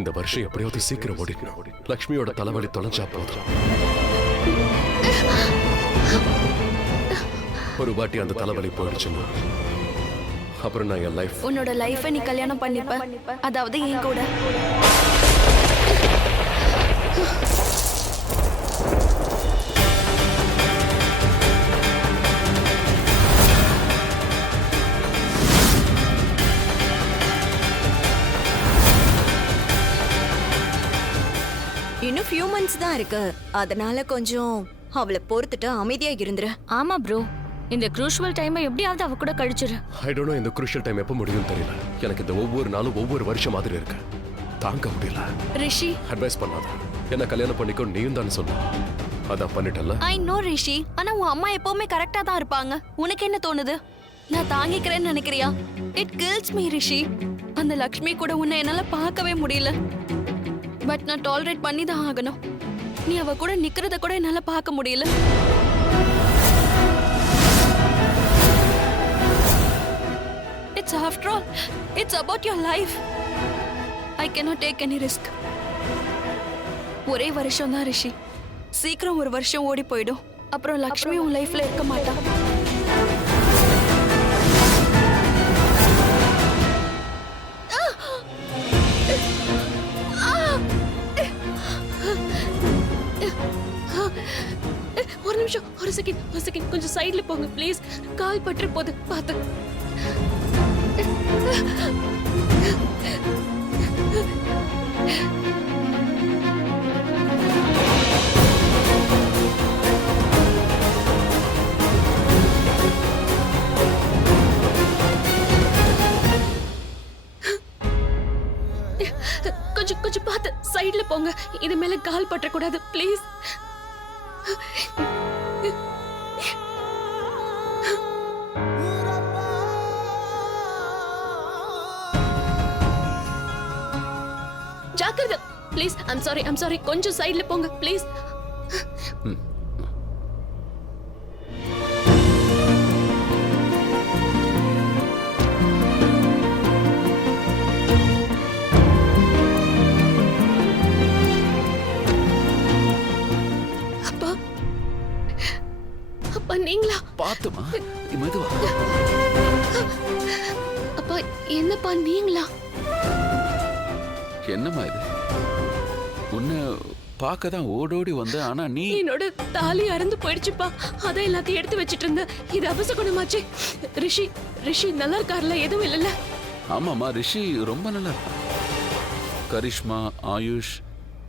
இந்த வருஷம் எப்படியாவது சீக்கிரம் ஓடிக்கணும். லக்ஷ்மியோட தலைவலி தொலைஞ்சா போதும். ஒரு வாட்டி அந்த தலைவலி போயிடுச்சுன்னா அப்புறம் நான் என் லைஃப். உன்னோட லைஃபை நீ கல்யாணம் பண்ணிப்ப, அதாவது என் கூட. இன்னும் ஃபியூ மந்த்ஸ் தான் இருக்கு. அதனால கொஞ்சம் அவளை பொறுத்துட்டு அமைதியா இருந்துரு. ஆமா ப்ரோ, இந்த க்ரூஷியல் டைமை எப்படியாவது அவ கூட கழிச்சிரு. ஐ டோன்ட் நோ இந்த க்ரூஷியல் டைம் எப்போ முடியும்னு தெரியல. எனக்கு இந்த ஒவ்வொரு நாளும் ஒவ்வொரு வருஷம் மாதிரி இருக்கு. தாங்க முடியல. ரிஷி, அட்வைஸ் பண்ணாத. என்ன கல்யாணம் பண்ணிக்கோ நீயும் தான் சொன்ன. அதான் பண்ணிட்டல. ஐ நோ ரிஷி, ஆனா உன் அம்மா எப்பவுமே கரெக்டா தான் இருப்பாங்க. உனக்கு என்ன தோணுது? நான் தாங்கிக்கிறேன்னு நினைக்கிறியா? இட் கில்ஸ் மீ ரிஷி. அந்த லக்ஷ்மி கூட உன்னை என்னால பார்க்கவே முடியல. பட் நான் டாலரேட் பண்ணி தான் ஆகணும். நீ அவ கூட நிக்கிறத கூட என்னால பார்க்க முடியல. It's after all it's about your life. I cannot take any risk. ஒரே வருஷம் தான் ரிஷி. சீக்கிரம் ஒரு வருஷம் ஓடி போயிடும். அப்புறம் லக்ஷ்மி உன் லைஃப்ல இருக்க மாட்டா. ஒரு நிமிஷம், ஒரு செகண்ட் கொஞ்சம் சைடுல போங்க ப்ளீஸ். கால் பற்று போது பார்த்து. கொஞ்சம் பார்த்து சைடுல போங்க. இது மேல கால் பற்ற கூடாது ப்ளீஸ். ஜாக்கிரதை ப்ளீஸ். ஐம் சாரி கொஞ்சம் சைடுல போங்க ப்ளீஸ். அப்பா, அப்பா நீங்களா? பாத்துமா, மெதுவா. அப்பா என்னப்பா நீங்களா? என்னம்மா இது? உன்னை பார்க்க தான் ஓடோடி வந்த. ஆனா நீ. என்னோட தாலி அறுந்து போயிடுச்சுப்பா. அதான் எல்லாத்தையும் எடுத்து வச்சிட்டு இருந்த. இது அபசகுணமாச்சு. ரிஷி நல்லா இருக்காருல்ல? எதுவும் இல்லைல்ல? ஆமாமா, ரிஷி ரொம்ப நல்லா இருக்கான். கரிஷ்மா, ஆயுஷ்,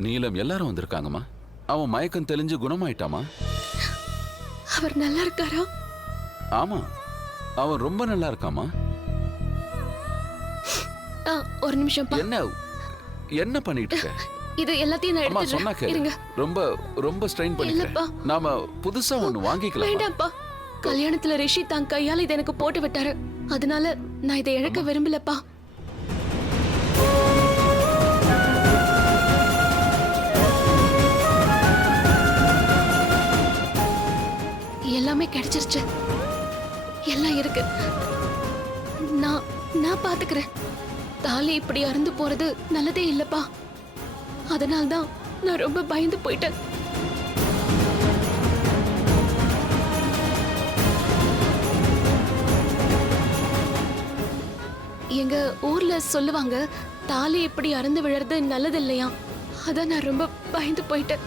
நீலம் எல்லாரும் வந்திருக்காங்கம்மா. அவன் மயக்கம் தெளிஞ்சு குணமாயிட்டாமா. அவர் நல்லா இருக்காரா? ஆமா, அவன் ரொம்ப நல்லா இருக்காமா. ஒரு நிமிஷம்ப்பா. என்ன பண்ணிட்டு இருக்க? இது எல்லாத்தையும் நான் எடுத்துறேன். இருங்க. ரொம்ப ஸ்ட்ரெயின் பண்ணிக்கிறேன். நாம புதுசா ஒன்னு வாங்கிக்கலாம். வேண்டாம்ப்பா. கல்யாணத்துல ரிஷி தான் கையால இதை எனக்கு போட்டு விட்டாரு. அதனால நான் இதை இழக்க விரும்பலப்பா. எல்லாமே கிடைச்சிருச்சு. எல்லாம் இருக்கு. நான் பாத்துக்கிறேன். தாலி இப்படி அறுந்து போறது நல்லதே இல்லப்பா. அதனால்தான் நான் ரொம்ப பயந்து போயிட்டேன். எங்க ஊர்ல சொல்லுவாங்க, தாலி இப்படி அறுந்து விழறது நல்லது இல்லையா. அதான் நான் ரொம்ப பயந்து போயிட்டேன்.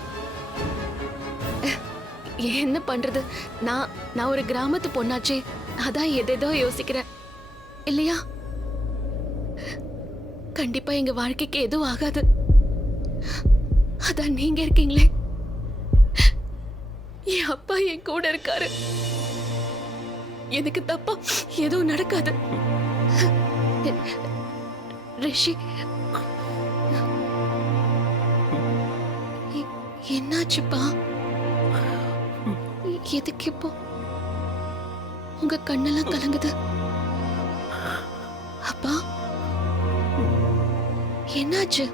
என்ன பண்றது? நான் ஒரு கிராமத்து பொண்ணாச்சே. அதான் எதேதோ யோசிக்கிறேன் இல்லையா. கண்டிப்பா எங்க வாழ்க்கைக்கு எதுவும் ஆகாது. அதான் நீங்க இருக்கீங்களே. என் அப்பா என் கூட இருக்காரு. எனக்கு தப்பா எதுவும் நடக்காது. ரிஷி, என்னாச்சுப்பா? எதுக்கு இப்போ உங்க கண்ணெல்லாம் கலங்குது? அப்பா என்னாச்சு?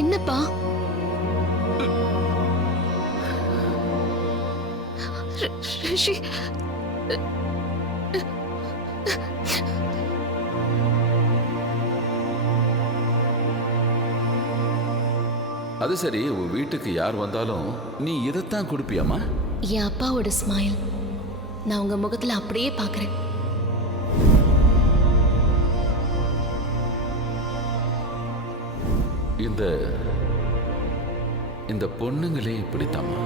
என்னப்பா? ரிஷி, அது சரி, உன் வீட்டுக்கு யார் வந்தாலும் நீ இதைத்தான் கொடுப்பியாமா? என் அப்பாவோட ஸ்மைல் நான் உங்க முகத்துல அப்படியே பாக்குறேன். இந்த இந்த பொண்ணுங்களே இப்படித்தாம்மா.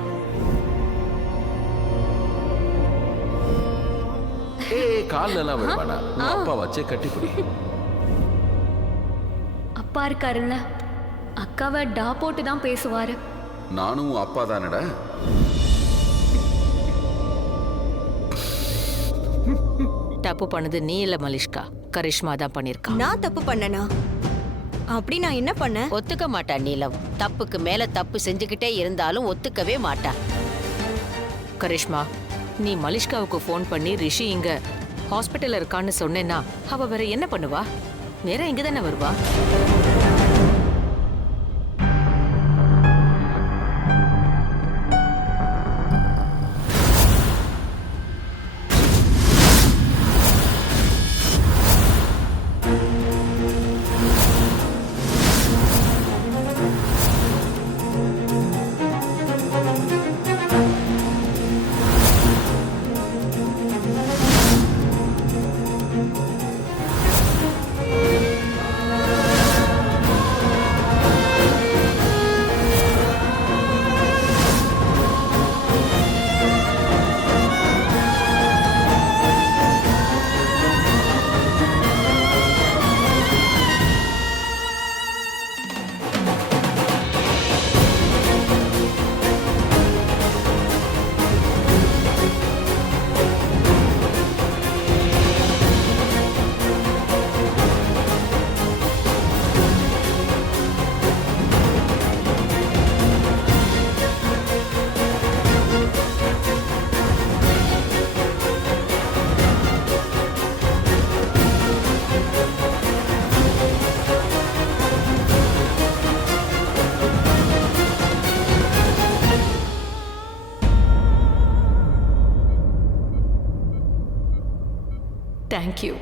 கால்ல எல்லாம் விடுவானா? உன் அப்பா வச்சே கட்டிப்பிடி. அப்பா இருக்காருல்ல, அக்காவை டா போட்டு தான் பேசுவாரு. நானும் உன் அப்பா தானடா. தப்பு பண்ணது நீ இல்ல மலிஷ்கா, கரிஷ்மா தான் பண்ணிருக்கா. நான் தப்பு பண்ணனா? அப்படி நான் என்ன பண்ணேன்? ஒத்துக்க மாட்டா நீலம். தப்புக்கு மேல தப்பு செஞ்சுக்கிட்டே இருந்தாலும் ஒத்துக்கவே மாட்டா. கரிஷ்மா, நீ மலிஷ்காவுக்கு ஃபோன் பண்ணி ரிஷி இங்க ஹாஸ்பிட்டல்ல இருக்கான்னு சொன்னேன்னா அவ வேற என்ன பண்ணுவா? நேரா இங்க தானே வருவா. தேங்க்யூ.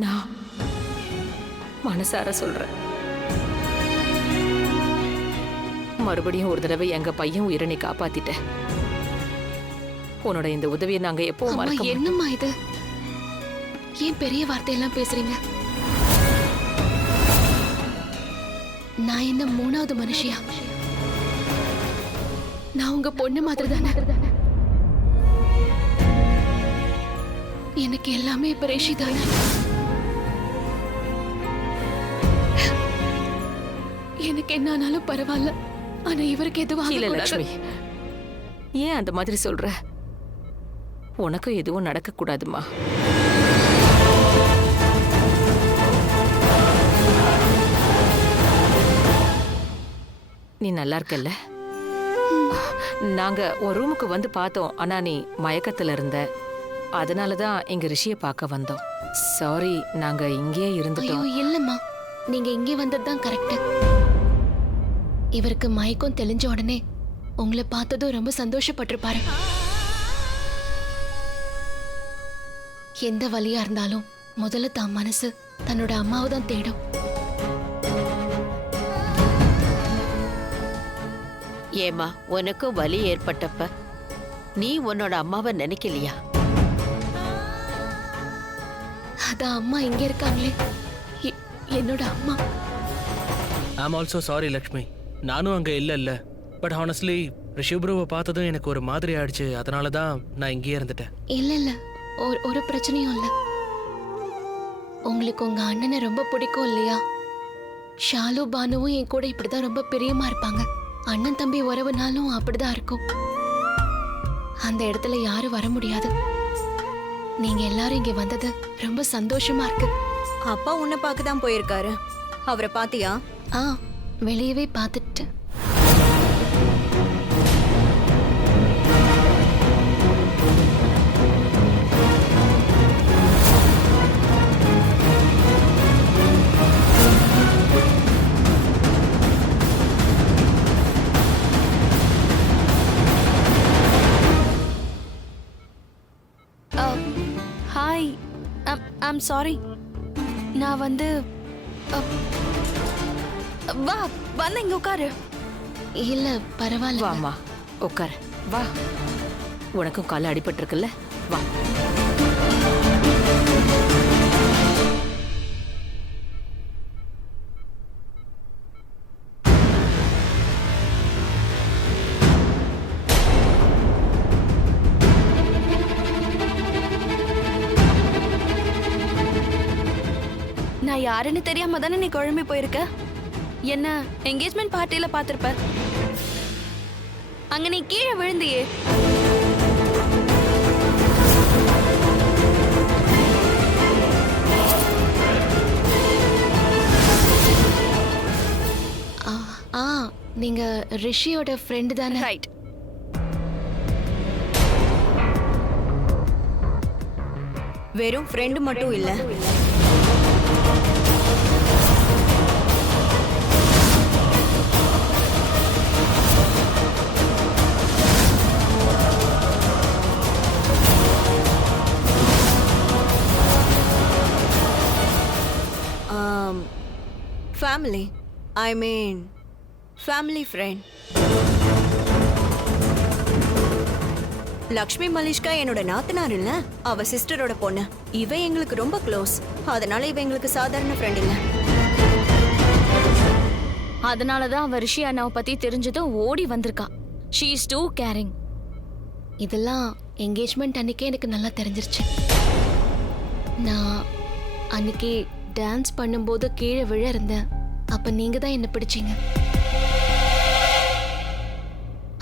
நான் மனசார சொல்றேன். மறுபடியும் ஒரு தடவை எங்க பையன் உயிரை நீ காப்பாத்திட்ட. உன்னோட இந்த உதவியை நாங்க எப்பவும் அம்மா, மறக்க மாட்டோம். என்னம்மா இது? ஏன் பெரிய வார்த்தையெல்லாம் பேசுறீங்க? நான் என்ன மூணாவது மனுஷியா? நான் உங்க பொண்ணு மாதிரி தானே. எனக்கு எல்லாமே இப்ப ரிஷி தானே. எனக்கு என்ன ஆனாலும் பரவாயில்ல, ஆனா இவருக்கு எதுவும் இல்ல ஆகக்கூடாது. லட்சுமி, ஏன் அந்த மாதிரி சொல்ற? உனக்கும் எதுவும் நடக்க கூடாதுமா. நீ நல்லா இருக்கல்ல? நாங்க ஒரு ரூமுக்கு வந்து பார்த்தோம், ஆனா நீ மயக்கத்துல இருந்த. அதனாலதான் எங்க ரிஷியை பார்க்க வந்தோம். சாரி, நாங்க இங்கேயே ஐயோ இருந்துட்டோம். இல்லம்மா, நீங்க இங்கே வந்ததுதான் கரெக்ட். இவருக்கு மயக்கம் தெளிஞ்ச உடனே உங்களை பார்த்ததும் ரொம்ப சந்தோஷப்பட்டிருப்பாரு. எந்த வழியா இருந்தாலும் முதல்ல தான் மனசு தன்னோட அம்மாவை தான் தேடும். ஏமா, உனக்கும் வலி ஏற்பட்டப்ப நீ உன்னோட அம்மாவை நினைக்கலையா? அதான் அம்மா இங்க இருக்காங்களே, என்னோட அம்மா. ஐம் ஆல்சோ சாரி லக்ஷ்மி, நானும் அங்கே இல்லைல்ல. பட் ஹானஸ்ட்லி ரிஷிப்ருவை பார்த்ததும் எனக்கு ஒரு மாதிரி ஆயிடுச்சு. அதனால தான் நான் இங்கேயே இருந்துட்டேன். இல்ல இல்ல, ஒரு பிரச்சனையும் இல்ல. உங்களுக்கு உங்க அண்ணனை ரொம்ப பிடிக்கும் இல்லையா? ஷாலு பானுவும் என் கூட இப்படிதான் ரொம்ப பிரியமா இருப்பாங்க. அண்ணன் தம்பி உறவுனாலும் அப்படிதான் இருக்கும். அந்த இடத்துல யாரும் வர முடியாது. நீங்க எல்லாரும் இங்க வந்தது ரொம்ப சந்தோஷமா இருக்கு. அப்பா உன்னை பார்க்க தான் போயிருக்காரு. அவரை பாத்தியா? வெளியவே பார்த்துட்டு. Hi, I'm sorry. நான் வந்து வா வந்து இங்க உட்காரு. இல்ல பரவாயில்ல. வாமா உட்கார். வா, உனக்கும் கால அடிபட்டிருக்குல்ல, வா. நான் யாருன்னு தெரியாம தானே நீ குழம்பி போயிருக்க. என்ன என்கேஜ்மெண்ட் பார்ட்டியில பாத்திருப்ப. அங்க நீ கீழே விழுந்தியே. ஆ நீங்க ரிஷியோட ஃப்ரெண்ட் தானே? ரைட். வெறும் ஃப்ரெண்டு மட்டும் இல்ல, ஃபேமிலி. ஐ மீன் ஃபேமிலி ஃப்ரெண்ட். லக்ஷ்மி மலிஷ்கா என்னோட நாத்தனார் இல்ல, அவ சிஸ்டரோட பொண்ணு. இவ எங்களுக்கு ரொம்ப க்ளோஸ், அதனால இவ எங்களுக்கு சாதாரண ஃப்ரெண்ட் இல்ல. அதனாலதான் அவ ரிஷி அண்ணாவை பத்தி தெரிஞ்சதும் ஓடி வந்திருக்கா. She is too caring. இதெல்லாம் என்கேஜ்மெண்ட் அன்னைக்கே எனக்கு நல்லா தெரிஞ்சிருச்சு. நான் அன்னைக்கு டான்ஸ் பண்ணும்போது கீழே விழ இருந்தேன். அப்ப நீங்க தான் என்ன பிடிச்சீங்க.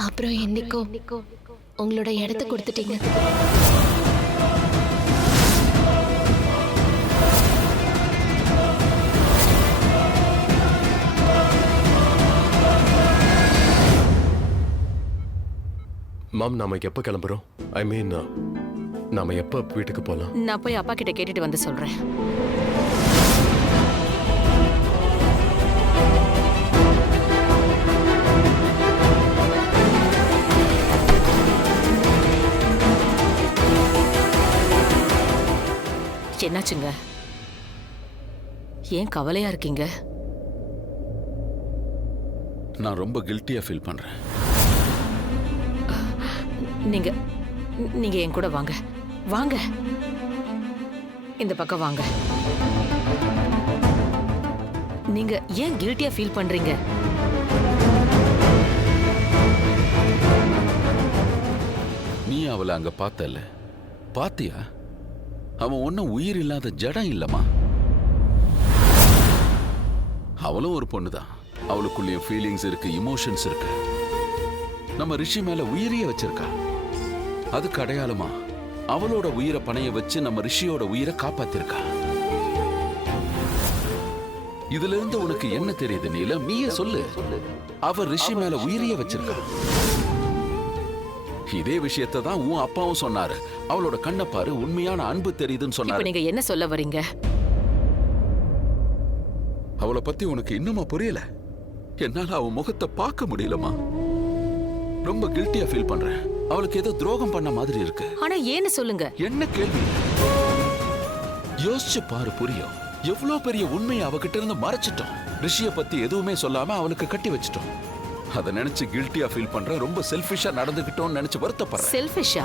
அப்புறம் என்னைக்கோ உங்களோட இடத்த கொடுத்துட்டீங்க. மாம், நாம எப்ப கிளம்புறோம்? ஐ மீன், நாம எப்ப வீட்டுக்கு போலாம்? நான் போய் அப்பா கிட்ட கேட்டுட்டு வந்து சொல்றேன். என்னாச்சுங்க? ஏன் கவலையா இருக்கீங்க? நான் ரொம்ப கில்ட்டியா ஃபீல் பண்றேன். நீங்க நீங்க என் கூட வாங்க. வாங்க, இந்த பக்கம் வாங்க. நீங்க ஏன் கில்ட்டியா ஃபீல் பண்றீங்க? நீ அவளை அங்க பார்த்தல, பாத்தியா? அவன் ஒன்னும் உயிர் இல்லாத ஜடம் இல்லம்மா. அவளும் ஒரு பொண்ணுதான். அவளுக்குள்ளேயும் ஃபீலிங்ஸ் இருக்கு, இமோஷன்ஸ் இருக்கு. நம்ம ரிஷி மேல உயிரையே வச்சிருக்கா. அதுக்கு அடையாளமா அவளோட உயிரை பணைய வச்சு நம்ம ரிஷியோட உயிரை காப்பாத்திருக்கா. இதுல இருந்து உனக்கு என்ன தெரியுது நீலம்? நீயே சொல்லு. அவ ரிஷி மேல உயிரையே வச்சிருக்கா. இதே விஷயத்தை தான் உன் அப்பாவும் சொன்னாரு. அவளோட கண்ணை பாரு, உண்மையான அன்பு தெரியுதுன்னு இப்ப சொன்னாரு. நீங்க என்ன சொல்ல வரீங்க? அவளை பத்தி உனக்கு இன்னுமா புரியல? என்னால அவ முகத்தை பார்க்க முடியலமா. ரொம்ப கில்ட்டியா ஃபீல் பண்றேன். அவளுக்கு ஏதோ துரோகம் பண்ண மாதிரி இருக்கு. ஆனா ஏன்னு சொல்லுங்க. என்ன கேள்வி? யோசிச்சு பாரு, புரியும். எவ்வளவு பெரிய உண்மையை அவகிட்ட இருந்து மறைச்சிட்டோம். ரிஷிய பத்தி எதுவுமே சொல்லாம அவளுக்கு கட்டி வச்சிட்டோம். அதை நினைச்சு கில்ட்டியா ஃபீல் பண்றேன். ரொம்ப செல்ஃபிஷா நடந்துகிட்டோம்னு நினைச்சு வருத்தப்படுறேன். செல்ஃபிஷா?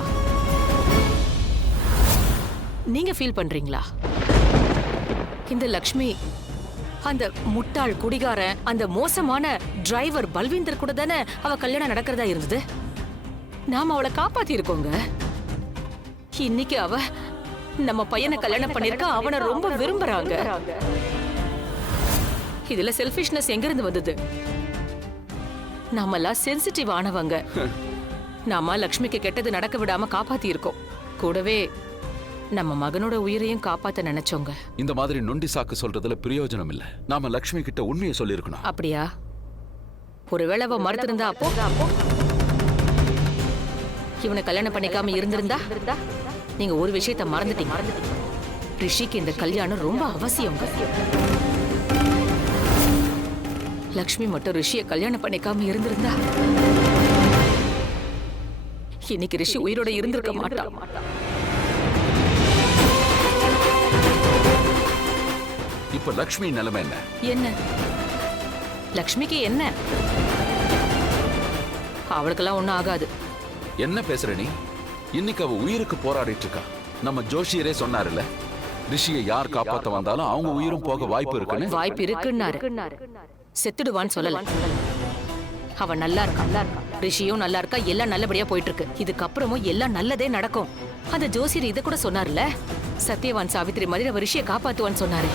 நீங்க ஃபீல் பண்றீங்களா? இந்த லக்ஷ்மி அந்த முட்டாள் குடிகாரன், அந்த மோசமான டிரைவர் பல்வீந்தர் கூட தானே அவ கல்யாணம் நடக்கிறதா இருந்தது. நாம அவளை காப்பாத்தி இருக்கோங்க. இன்னைக்கு அவ நம்ம பையனை கல்யாணம் பண்ணிருக்கா. அவனை ரொம்ப விரும்புறாங்க. இதுல செல்ஃபிஷ்னஸ் எங்க இருந்து வந்தது? நாமெல்லாம் சென்சிட்டிவ் ஆனவங்க. நாம லக்ஷ்மிக்கு கெட்டது நடக்க விடாம காப்பாத்தி இருக்கோம். கூடவே நம்ம மகனோட உயிரையும் காப்பாத்த நினைச்சோங்க. இந்த மாதிரி நொண்டி சாக்கு சொல்றதுல பிரயோஜனம் இல்ல. நாம லக்ஷ்மி கிட்ட உண்மையை சொல்லிருக்கணும். அப்படியா? ஒருவேளை அவ மறுத்திருந்தா அப்போ இவனை கல்யாணம் பண்ணிக்காம இருந்திருந்தா? நீங்க ஒரு விஷயத்த மறந்துட்டீங்க. ரிஷிக்கு இந்த கல்யாணம் ரொம்ப அவசியம். லக்ஷ்மி மட்டும் ரிஷியை கல்யாணம் பண்ணிக்காம இருந்திருந்தா இன்னைக்கு ரிஷி உயிரோட இருந்திருக்க மாட்டான். இப்ப லக்ஷ்மி நிலைமை என்ன? என்ன? லக்ஷ்மிக்கு என்ன? அவளுக்கெல்லாம் ஒண்ணும் ஆகாது. என்ன பேசுற நீ? இன்னைக்கு அவ உயிருக்கு போராடிட்டு இருக்கா. நம்ம ஜோஷியரே சொன்னாருல்ல, ரிஷியை யார் காப்பாத்த வந்தாலும் அவங்க உயிரும் போக வாய்ப்பு இருக்குன்னு. வாய்ப்பு இருக்குன்னாரு. செத்துடுவான்னு சொல்லல. அவ நல்லா இருக்கா, ரிஷியும் நல்லா இருக்கா, எல்லாம் நல்லபடியா போயிட்டு இருக்கு. இதுக்கப்புறமும் எல்லாம் நல்லதே நடக்கும். அந்த ஜோசியர் இதை கூட சொன்னார்ல, சத்யவான் சாவித்திரி மாதிரி அவ ரிஷியை காப்பாத்துவான்னு சொன்னாரு.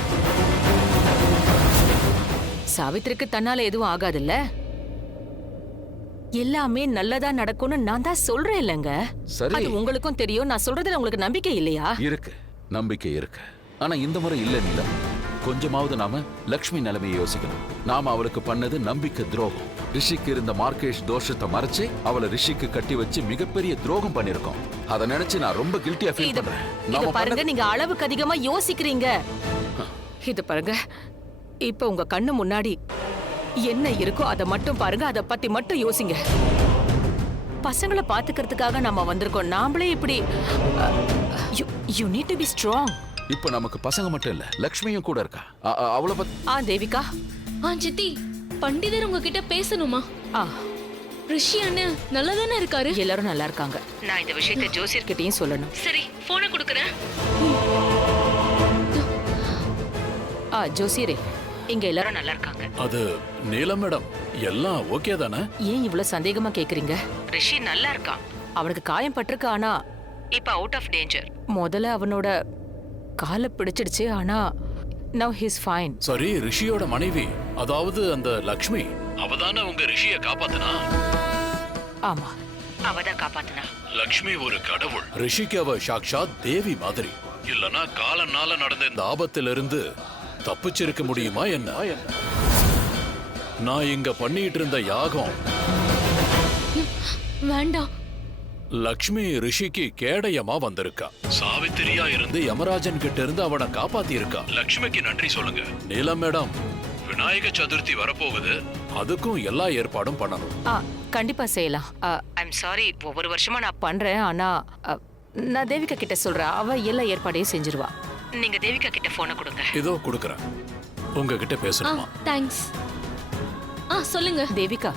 சாவித்திரிக்கு தன்னால எதுவும் ஆகாதுல்ல, எல்லாமே நல்லதா நடக்கும்னு நான் தான் சொல்றேன் இல்லங்க. சரி, அது உங்களுக்கும் தெரியும். நான் சொல்றதுல உங்களுக்கு நம்பிக்கை இல்லையா? இருக்கு, நம்பிக்கை இருக்கு. ஆனா இந்த முறை இல்ல நீலா. கொஞ்சமாவது நாம லக்ஷ்மி நிலைமையை யோசிக்கணும். நாம அவளுக்கு பண்ணது நம்பிக்கை துரோகம். ரிஷிக்கு இருந்த மார்க்கேஷ் தோஷத்தை மறைச்சு அவளை ரிஷிக்கு கட்டி வச்சு மிகப்பெரிய துரோகம் பண்ணிருக்கோம். அதை நினைச்சு நான் ரொம்ப கில்ட்டியா ஃபீல் பண்றேன். இத பாருங்க, நீங்க அளவுக்கு அதிகமா யோசிக்கிறீங்க. இது பாருங்க, இப்ப உங்க கண்ணு முன்னாடி என்ன இருக்கோ அதை மட்டும் பாருங்க, அதை பத்தி மட்டும் யோசிங்க. பசங்களை பாத்துக்கிறதுக்காக நம்ம வந்திருக்கோம். நாமளே இப்படி you need to be strong. இப்ப நமக்கு பசங்க மட்டும் இல்ல, லக்ஷ்மியும் கூட இருக்கா. அவளை பத்தி தேவிகா. சித்தி, பண்டிதர் உங்ககிட்ட பேசணுமா? ரிஷி அண்ணன் நல்லதானே இருக்காரு? எல்லாரும் நல்லா இருக்காங்க. நான் இந்த விஷயத்தை ஜோசியர் கிட்டயும் சொல்லணும். சரி, போனை கொடுக்கறேன். ஜோசியரே, இங்க எல்லாரும் நல்லா இருக்காங்க. அது நீலம் மேடம், எல்லாம் ஓகே தானே? ஏன் இவ்வளவு சந்தேகமா கேக்குறீங்க? ரிஷி நல்லா இருக்கான். அவனுக்கு காயம் பட்டிருக்கு, ஆனா இப்ப அவுட் ஆஃப் டேஞ்சர். முதல்ல அவனோட காலை பிடிச்சிடுச்சு, ஆனா now he's fine. சரி, ரிஷியோட மனைவி, அதாவது அந்த லக்ஷ்மி, அவதானே உங்க ரிஷியை காப்பாத்துனா? ஆமா, அவதான் காப்பாத்துனா. லக்ஷ்மி ஒரு கடவுள். ரிஷிக்கு அவ சாக்ஷாத் தேவி மாதிரி. இல்லனா காலனால நடந்த இந்த ஆபத்திலிருந்து தப்பிச்சிருக்க முடியுமா என்ன? நான் இங்க பண்ணிட்டு இருந்த யாகம் வேண்டாம். லக்ஷ்மி ரிஷிக்கு கேடயமா வந்திருக்கா. சாவித்திரியா இருந்து யமராஜன் கிட்ட இருந்து அவனை காப்பாத்தி இருக்கா. லக்ஷ்மிக்கு நன்றி சொல்லுங்க. நீலம் மேடம், விநாயக சதுர்த்தி வரப்போகுது, அதுக்கும் எல்லா ஏற்பாடும் பண்ணணும். கண்டிப்பா செய்யலாம். ஐம் சாரி, ஒவ்வொரு வருஷமா நான் பண்றேன், ஆனா நான் தேவிகா கிட்ட சொல்றேன், அவ எல்லா ஏற்பாடையும் செஞ்சிருவா. நீங்க தேவிகா கிட்ட போனை கொடுங்க. இதோ கொடுக்கறேன். உங்ககிட்ட பேசணுமா? தேங்க்ஸ். சொல்லுங்க. தேவிகா,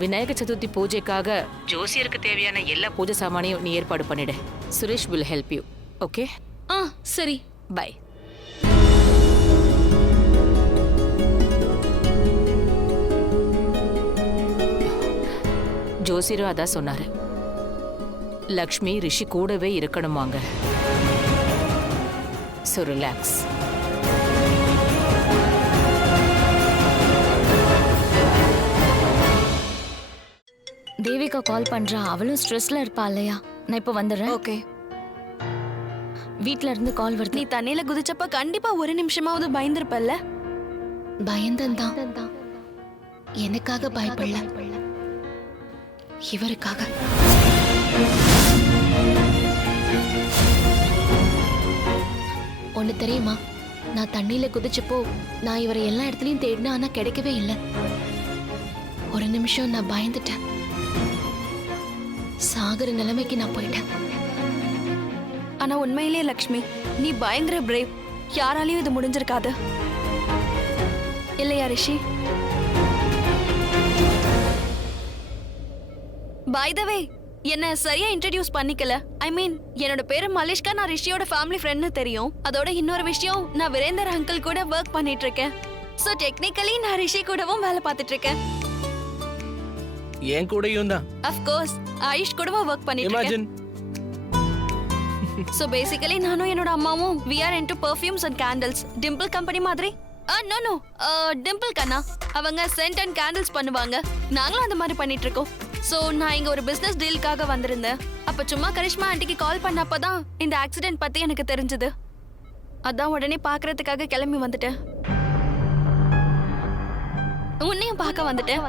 விநாயக சதுர்த்தி பூஜைக்காக ஜோசியருக்கு தேவையான எல்லா பூஜை சாமானையும் நீ ஏற்பாடு பண்ணிடு. Suresh will help you. Okay? சரி, பை. ஜோசியரும் அதான் சொன்னாரு, லக்ஷ்மி ரிஷி கூடவே இருக்கணுமாங்க. So relax. தேவிகா கால் பண்றா. அவளும் ஸ்ட்ரெஸ்ல இருப்பா இல்லையா? நான் இப்ப வந்துடுறேன். ஓகே. வீட்ல இருந்து கால் வருது. நீ தண்ணியில குதிச்சப்ப கண்டிப்பா ஒரு நிமிஷமாவது பயந்துருப்பல்ல? பயந்தந்தான். எனக்காக பயப்படல, இவருக்காக. ஒண்ணு தெரியுமா, நான் தண்ணியில குதிச்சப்போ நான் இவரை எல்லா இடத்துலயும் தேடினேன், ஆனா கிடைக்கவே இல்லை. ஒரு நிமிஷம் நான் பயந்துட்டேன். சாகர நிலைமைக்கு நான் போயிட்டேன். ஆனா உண்மையிலேயே லக்ஷ்மி, நீ பயங்கர பிரேவ். யாராலையும் இது முடிஞ்சிருக்காது இல்லையா ரிஷி? பை த வே, என்ன சரியா இன்ட்ரடியூஸ் பண்ணிக்கல. ஐ மீன், என்னோட பேரு மலிஷ்கா. நான் ரிஷியோட ஃபேமிலி ஃப்ரெண்ட்னு தெரியும். அதோட இன்னொரு விஷயம், நான் வீரேந்தர் அங்கிள் கூட ஒர்க் பண்ணிட்டு இருக்கேன். சோ டெக்னிக்கலி நான் ரிஷி கூடவும் வேலை பார்த்துட்டு இருக்கேன். என் கூடயும் தான். ஆஃப் கோர்ஸ், ஆயுஷ் கூடவும் ஒர்க் பண்ணிட்டு இருக்கேன். சோ பேசிக்கலி நானும் என்னோட அம்மாவும் we are into perfumes and candles. Dimple company மாதிரி. நோ டிம்பிள் கண்ணா, அவங்க சென்ட் அண்ட் கேண்டில்ஸ் பண்ணுவாங்க. நாங்களும் அந்த மாதிரி பண்ணிட்டு இருக்கோம். சோ நான் இங்க ஒரு பிசினஸ் டீலுக்காக வந்திருந்தேன். அப்ப சும்மா கரிஷ்மா ஆண்டிக்கு கால் பண்ணப்பதான் இந்த ஆக்சிடென்ட் பத்தி எனக்கு தெரிஞ்சது. அதான் உடனே பாக்குறதுக்காக கிளம்பி வந்துட்டேன். உன்னையும் பார்க்க வந்துட்டேன்.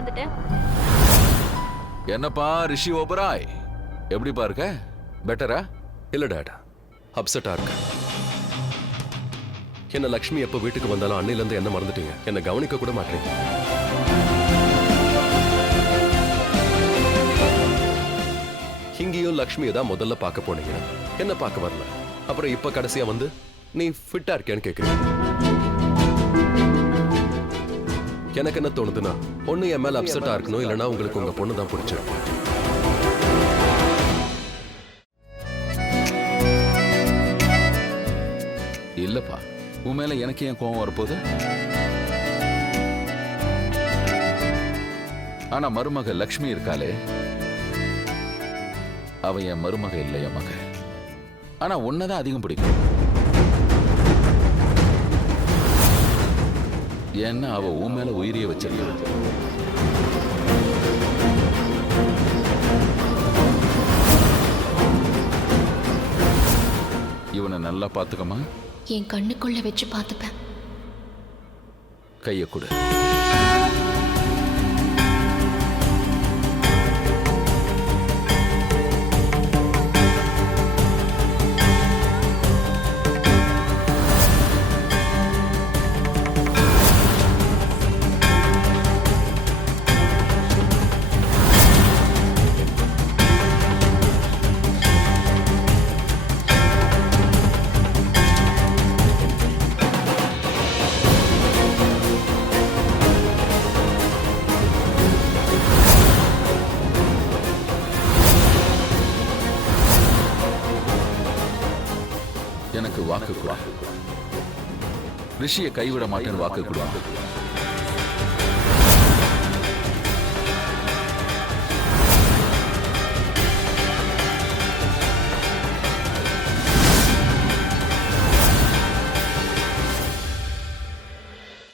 என்னப்பா ரிஷி ஓபராய், எப்படி பாருக்க? பெட்டரா? இல்ல டாட், அப்செட்டா இருக்க. என்ன லக்ஷ்மி எப்ப வீட்டுக்கு வந்தாலும் அன்னையில இருந்து என்ன மறந்துட்டீங்க. என்ன கவனிக்க கூட மாட்டீங்க. இங்கேயும் லக்ஷ்மியை தான் முதல்ல பார்க்க போனீங்க, என்ன பார்க்க வரல. அப்புறம் இப்ப கடைசியா வந்து நீ ஃபிட்டா இருக்கேன்னு கேக்குறீங்க. எனக்கு என்ன தோணுதுன்னா ஒண்ணு என் மேல அப்செட்டா இருக்கணும், இல்லைன்னா உங்களுக்கு உங்க பொண்ணு தான் பிடிச்சிருக்கு. இல்லப்பா, உன் மேல எனக்கு ஏன் கோவம் வரப்போகுது? ஆனா மருமக லக்ஷ்மி இருக்காளே, அவ என் மருமக இல்லை, என் மக. ஆனா உன்னதான் அதிகம் பிடிக்கும். ஏன்னா அவ உன் மேல உயிரிய வச்சிருக்க. இவனை நல்லா பாத்துக்கமா. என் கண்ணுக்குள்ள வச்சு பார்த்துப்பேன். கைய கொடு. எனக்கு வாக்கு கொடு. ரிஷியை கைவிட மாட்டேன்னு வாக்கு கொடு.